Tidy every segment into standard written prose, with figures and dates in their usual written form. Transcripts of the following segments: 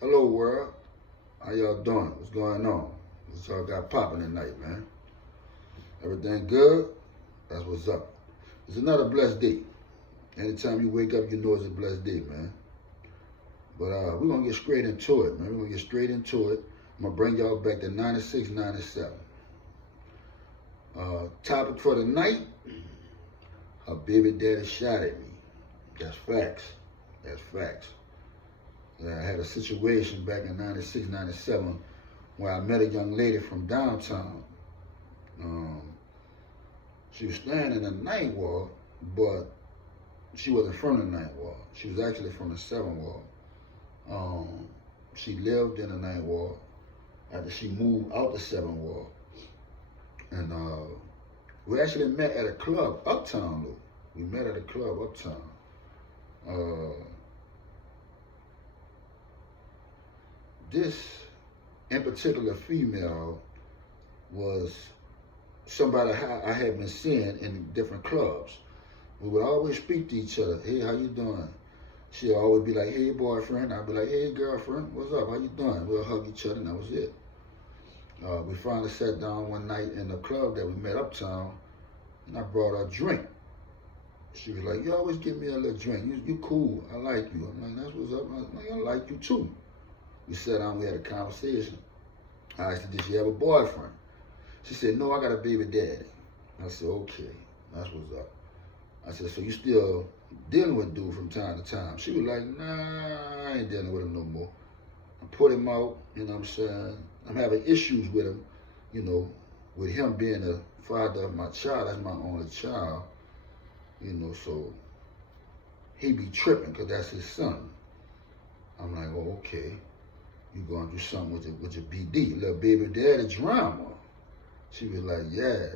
Hello world, how y'all doing? What's going on? What's y'all got popping tonight, man? Everything good? That's what's up. It's another blessed day. Anytime you wake up, you know it's a blessed day, man. But we're gonna get straight into it, man. We're gonna get straight into it. I'm gonna bring y'all back to 96, 97. Topic for the night, her baby daddy shot at me. That's facts. That's facts. I had a situation back in 96, 97 where I met a young lady from downtown. She was staying in the ninth ward, but she wasn't from the ninth ward. She was actually from the seventh ward. She lived in the ninth ward after she moved out the seventh ward. And we actually met at a club uptown, though. We met at a club uptown. This, in particular, female was somebody I had been seeing in different clubs. We would always speak to each other. Hey, how you doing? She'd always be like, hey, boyfriend. I'd be like, hey, girlfriend. What's up? How you doing? We'll hug each other, and that was it. We finally sat down one night in the club that we met uptown, and I brought her a drink. She was like, you always give me a little drink. You cool. I like you. I'm like, that's what's up. I'm like, I like you too. We sat down, we had a conversation. I asked her, did she have a boyfriend? She said, no, I got a baby daddy. I said, okay, that's what's up. I said, so you still dealing with dude from time to time? She was like, nah, I ain't dealing with him no more. I put him out, you know what I'm saying? I'm having issues with him, you know, with him being the father of my child. That's my only child, you know, so he be tripping because that's his son. I'm like, oh, okay. You going through something with your BD, little baby daddy drama. She was like, yeah.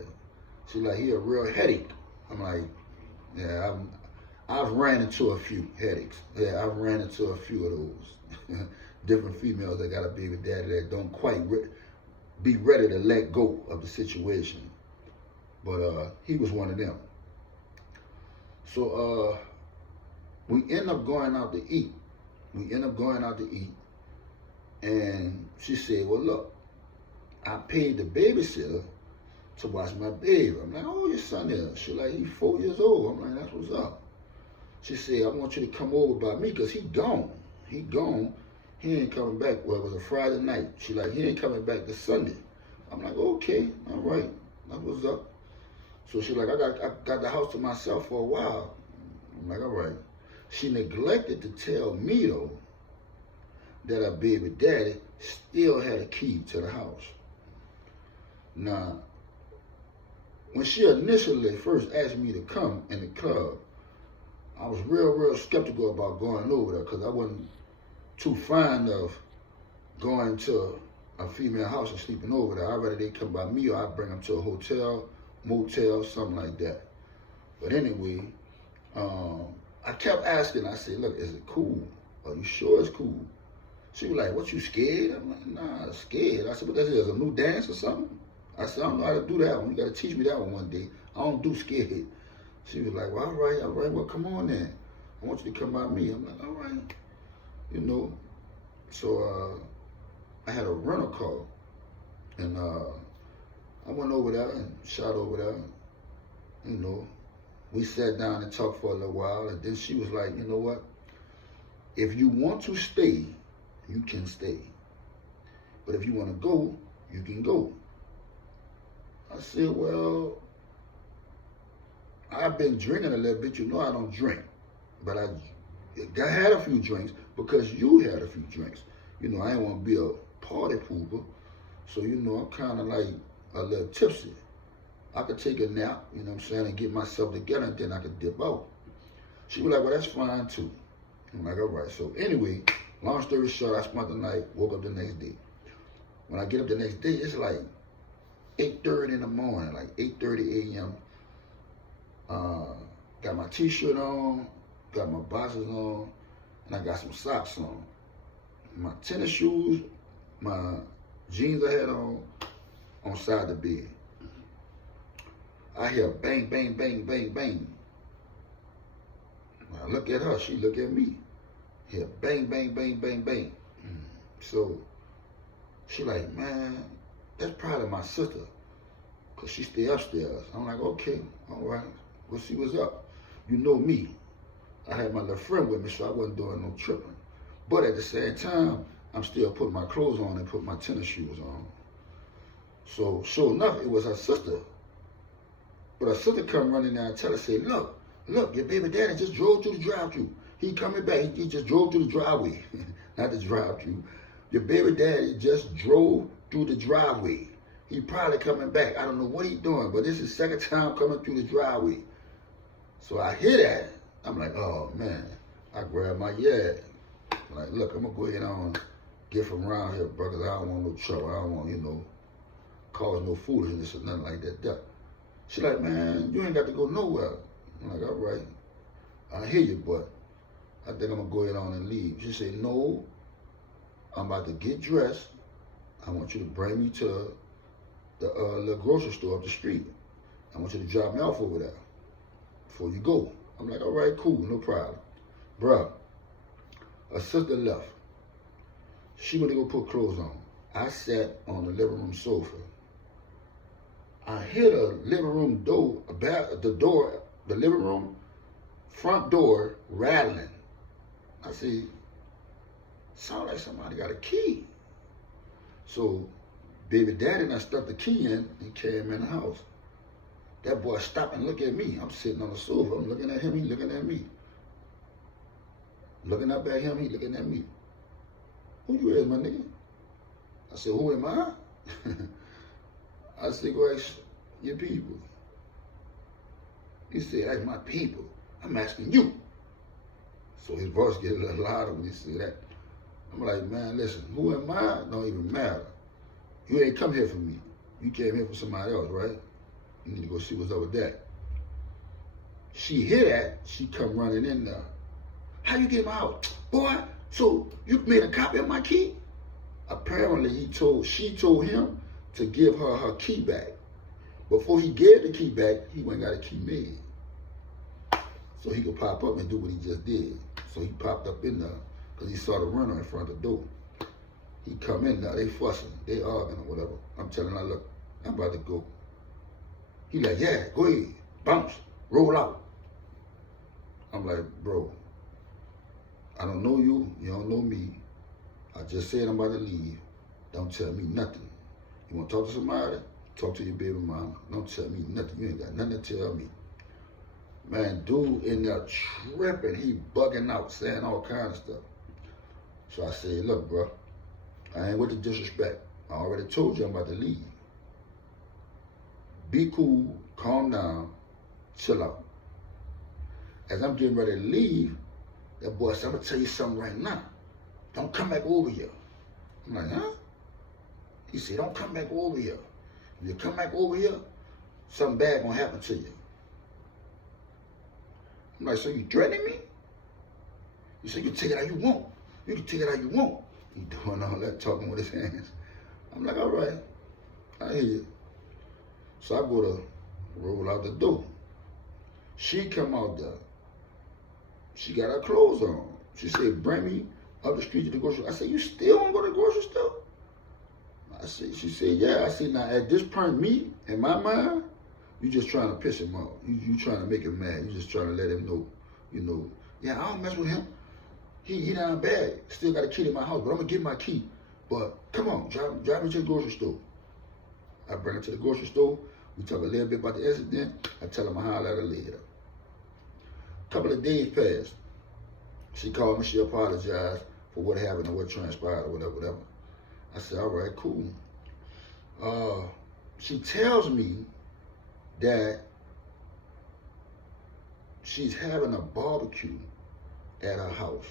She like, he a real headache. I'm like, yeah, I've ran into a few headaches. Yeah, I've ran into a few of those. Different females that got a baby daddy that don't quite be ready to let go of the situation. But he was one of them. So we end up going out to eat. And she said, well, look, I paid the babysitter to watch my baby. I'm like, oh, your son is. She like, he's 4 years old. I'm like, that's what's up. She said, I want you to come over by me because he gone. He gone. He ain't coming back. Well, it was a Friday night. She like, he ain't coming back this Sunday. I'm like, okay, all right. That was up. So she like, I got the house to myself for a while. I'm like, all right. She neglected to tell me, though, that her baby daddy still had a key to the house. Now, when she initially first asked me to come in the club, I was real skeptical about going over there because I wasn't too fond of going to a female house and sleeping over there. I'd rather they come by me or I'd bring them to a hotel, motel, something like that. But anyway, I kept asking. I said, look, is it cool? Are you sure it's cool? She was like, what, you scared? I'm like, nah, scared. I said, what that is, a new dance or something? I said, I don't know how to do that one. You got to teach me that one day. I don't do scared. She was like, well, all right, well, come on then. I want you to come by me. I'm like, all right. You know, so I had a rental car. And I went over there and shot over there. You know, we sat down and talked for a little while. And then she was like, you know what? If you want to stay, you can stay. But if you want to go, you can go. I said, well, I've been drinking a little bit. You know I don't drink. But I had a few drinks because you had a few drinks. You know, I didn't want to be a party pooper. So, you know, I'm kind of like a little tipsy. I could take a nap, you know what I'm saying, and get myself together, and then I could dip out. She was like, well, that's fine, too. I'm like, all right. So anyway, long story short, I spent the night, woke up the next day. When I get up the next day, it's like 8:30 in the morning, like 8:30 a.m. Got my t-shirt on, got my boxers on, and I got some socks on. My tennis shoes, my jeans I had on side the bed. I hear bang, bang, bang, bang, bang. I look at her, she look at me. Hear bang, bang, bang, bang, bang. So she like, man, that's probably my sister, cause she stay upstairs. I'm like, okay, all right, we'll see what's up. You know me, I had my little friend with me, so I wasn't doing no tripping. But at the same time, I'm still putting my clothes on and putting my tennis shoes on. So sure enough, it was her sister. But her sister come running down and tell her, say, look, your baby daddy just drove through the drive-thru. He coming back, he just drove through the driveway. Not the drive-thru. Your baby daddy just drove through the driveway. He probably coming back. I don't know what he doing, but this is his second time coming through the driveway. So I hear that. I'm like, oh man. I grab my yad. I'm like, look, I'm gonna go ahead and get from around here, bro, because I don't want no trouble. I don't want, cause no foolishness or nothing like that. She like, man, you ain't got to go nowhere. I'm like, all right. I hear you, but I think I'm gonna go ahead on and leave. She said, no, I'm about to get dressed. I want you to bring me to the little grocery store up the street. I want you to drop me off over there before you go. I'm like, all right, cool, no problem. Bruh, her sister left. She went to go put clothes on. I sat on the living room sofa. I hear the living room door, the living room front door rattling. I see, sound like somebody got a key. So baby daddy done stuck the key in and came in the house. That boy stopped and looked at me. I'm sitting on the sofa. I'm looking at him, he looking at me. Looking up at him, he looking at me. Who you is, my nigga? I said, who am I? I said, go ask your people. He said, ask my people. I'm asking you. So his voice get a little louder when he said that. I'm like, man, listen, who am I? Don't even matter. You ain't come here for me. You came here for somebody else, right? You need to go see what's up with that. She hear that, she come running in there. How you get my house? Boy, so you made a copy of my key? Apparently she told him to give her her key back. Before he gave the key back, he went and got a key made. So he could pop up and do what he just did. So he popped up in there because he saw the runner in front of the door. He come in there, they fussing, they arguing or whatever. I'm telling her, look, I'm about to go. He like, yeah, go ahead, bounce, roll out. I'm like, bro, I don't know you, you don't know me. I just said I'm about to leave. Don't tell me nothing. You want to talk to somebody? Talk to your baby mama. Don't tell me nothing. You ain't got nothing to tell me. Man, dude in there tripping. He bugging out, saying all kinds of stuff. So I said, look, bro, I ain't with the disrespect. I already told you I'm about to leave. Be cool, calm down, chill out. As I'm getting ready to leave, that boy said, I'm going to tell you something right now. Don't come back over here. I'm like, huh? He said, don't come back over here. If you come back over here, something bad gonna happen to you. I'm like, so you threatening me? He said, you can take it how you want. You can take it how you want. He doing all that talking with his hands. I'm like, all right, I hear you. So I go to roll out the door. She come out there. She got her clothes on. She said, bring me up the street to the grocery store. I said, you still want to go to the grocery store? She said, yeah. I said, now at this point, me, in my mind, you just trying to piss him off. You trying to make him mad. You just trying to let him know, yeah, I don't mess with him. He down bad. Still got a key in my house, but I'm going to get my key. But come on, drive me to the grocery store. I bring her to the grocery store. We talk a little bit about the incident. I tell him I'll holler at her later. A couple of days passed. She called me. She apologized for what happened or what transpired or whatever. I said, all right, cool. She tells me that she's having a barbecue at her house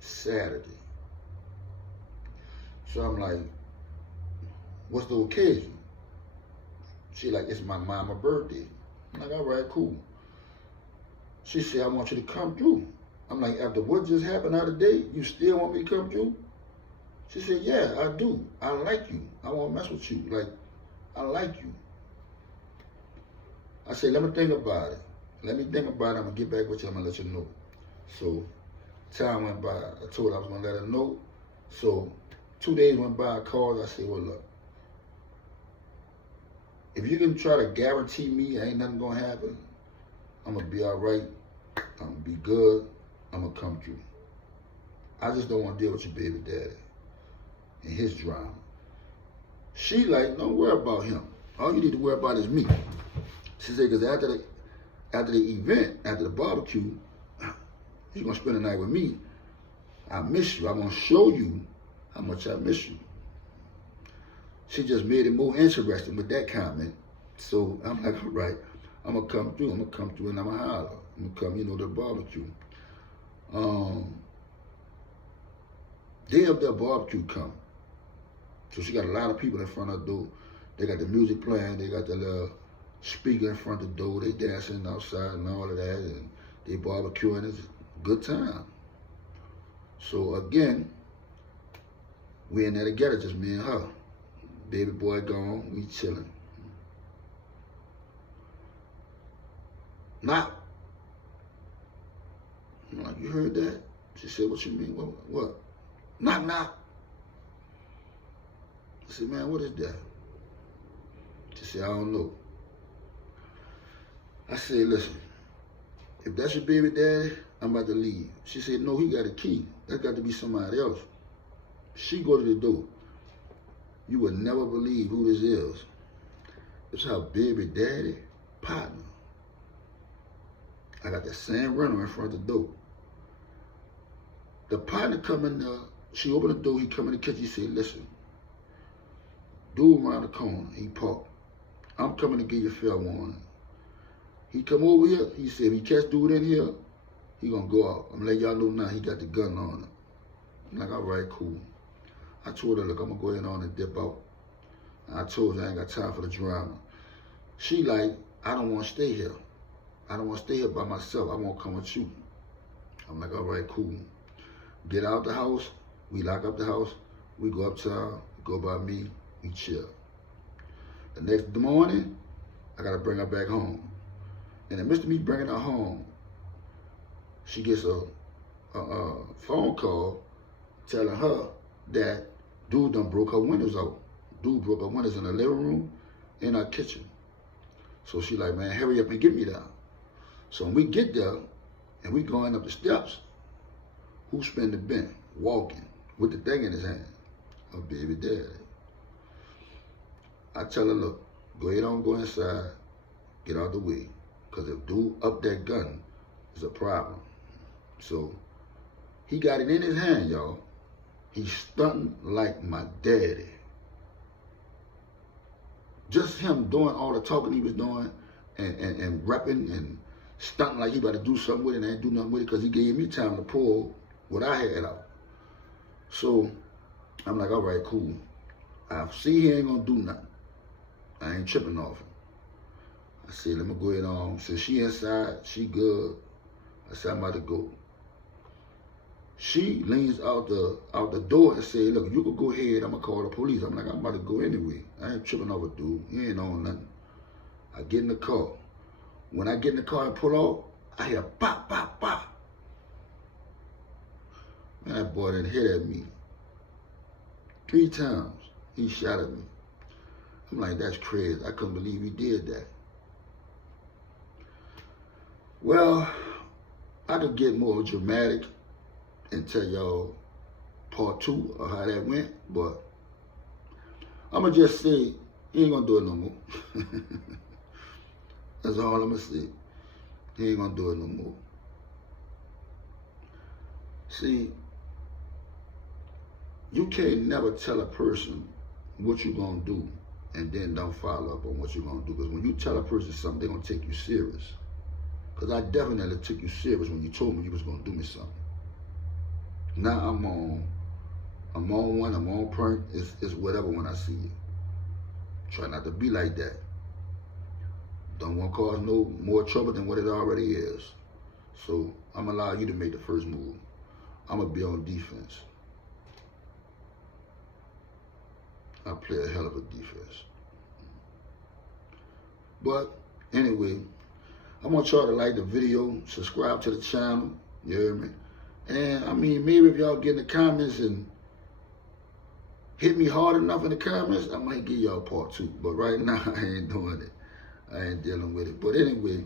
Saturday. So I'm like, what's the occasion? She like, it's my mama's birthday. I'm like, all right, cool. She said, I want you to come through. I'm like, after what just happened the other day, you still want me to come through? She said, yeah, I do. I like you. I want to mess with you. Like, I like you. I said, let me think about it. I'm going to get back with you. I'm going to let you know. So time went by. I told her I was going to let her know. So 2 days went by, I called, I said, well, look, if you can try to guarantee me ain't nothing gonna happen, I'm gonna be all right, I'm gonna be good, I'm gonna come through. I just don't want to deal with your baby daddy and his drama. She like, don't worry about him. All you need to worry about is me. She said, because after the event, after the barbecue, you're gonna spend the night with me. I miss you. I'm gonna show you how much I miss you. She just made it more interesting with that comment. So I'm like, all right, I'm gonna come through. I'm gonna come through and I'm gonna holler. I'm gonna come, to the barbecue. Day of the barbecue come. So she got a lot of people in front of the door. They got the music playing. They got the little speaker in front of the door. They dancing outside and all of that. And they barbecuing. It's a good time. So again, we in there together, just me and her. Baby boy gone, we chilling. Knock. I'm like, you heard that? She said, what you mean? What? Knock, knock. I said, man, what is that? She said, I don't know. I said, listen, if that's your baby daddy, I'm about to leave. She said, no, he got a key. That got to be somebody else. She go to the door. You would never believe who this is. It's her baby daddy partner. I got the same rental in front of the door. The partner come in there, she opened the door, he come in the kitchen, he said, listen, dude around the corner, he parked. I'm coming to give you a fair warning. He come over here, he said, if he catch dude in here, he gonna go out. I'm gonna let y'all know now he got the gun on him. I'm like, all right, cool. I told her, look, I'm gonna go ahead on and dip out. I told her I ain't got time for the drama. She like, I don't wanna stay here. I don't wanna stay here by myself. I wanna come with you. I'm like, all right, cool. Get out the house, we lock up the house, we go uptown, go by me, we chill. The next morning, I gotta bring her back home. And in the midst of me bringing her home, she gets a phone call telling her that dude done broke her windows out. Dude broke her windows in the living room and our kitchen. So she like, man, hurry up and get me there. So when we get there and we going up the steps, who spin the bent, walking with the thing in his hand? Her baby daddy. I tell her, look, go ahead on, go inside, get out the way. Because if dude up that gun, it's a problem. So he got it in his hand, y'all. He's stunting like my daddy. Just him doing all the talking he was doing and repping and stunting like he about to do something with it and ain't do nothing with it because he gave me time to pull what I had out. So I'm like, all right, cool. I see he ain't gonna do nothing. I ain't tripping off him. I said, let me go ahead on. Since she inside, she good. I said, I'm about to go. She leans out the door and say, look, you can go ahead, I'm gonna call the police. I'm like, I'm about to go anyway. I ain't tripping over dude. He ain't on nothing. I get in the car. When I get in the car and pull off, I hear pop, pop, pop. Man, that boy didn't hit at me. 3 times he shot at me. I'm like, that's crazy. I couldn't believe he did that. Well, I could get more dramatic and tell y'all part 2 of how that went, but I'm gonna just say he ain't gonna do it no more. That's all I'm gonna say. He ain't gonna do it no more. See, you can't never tell a person what you're gonna do and then don't follow up on what you're gonna do. Because when you tell a person something, they're gonna take you serious. Because I definitely took you serious when you told me you was gonna do me something. Now I'm on one, I'm on perk, it's whatever when I see you. Try not to be like that. Don't want to cause no more trouble than what it already is. So I'm gonna allow you to make the first move. I'm gonna be on defense. I play a hell of a defense. But anyway, I want y'all to like the video, subscribe to the channel, you hear me? And I mean, maybe if y'all get in the comments and hit me hard enough in the comments, I might give y'all part 2. But right now, I ain't doing it. I ain't dealing with it. But anyway,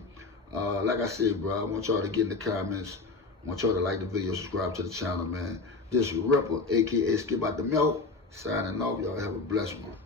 like I said, bro, I want y'all to get in the comments. I want y'all to like the video, subscribe to the channel, man. This is Rippa, a.k.a. Skip Out the Milk, signing off. Y'all have a blessed one.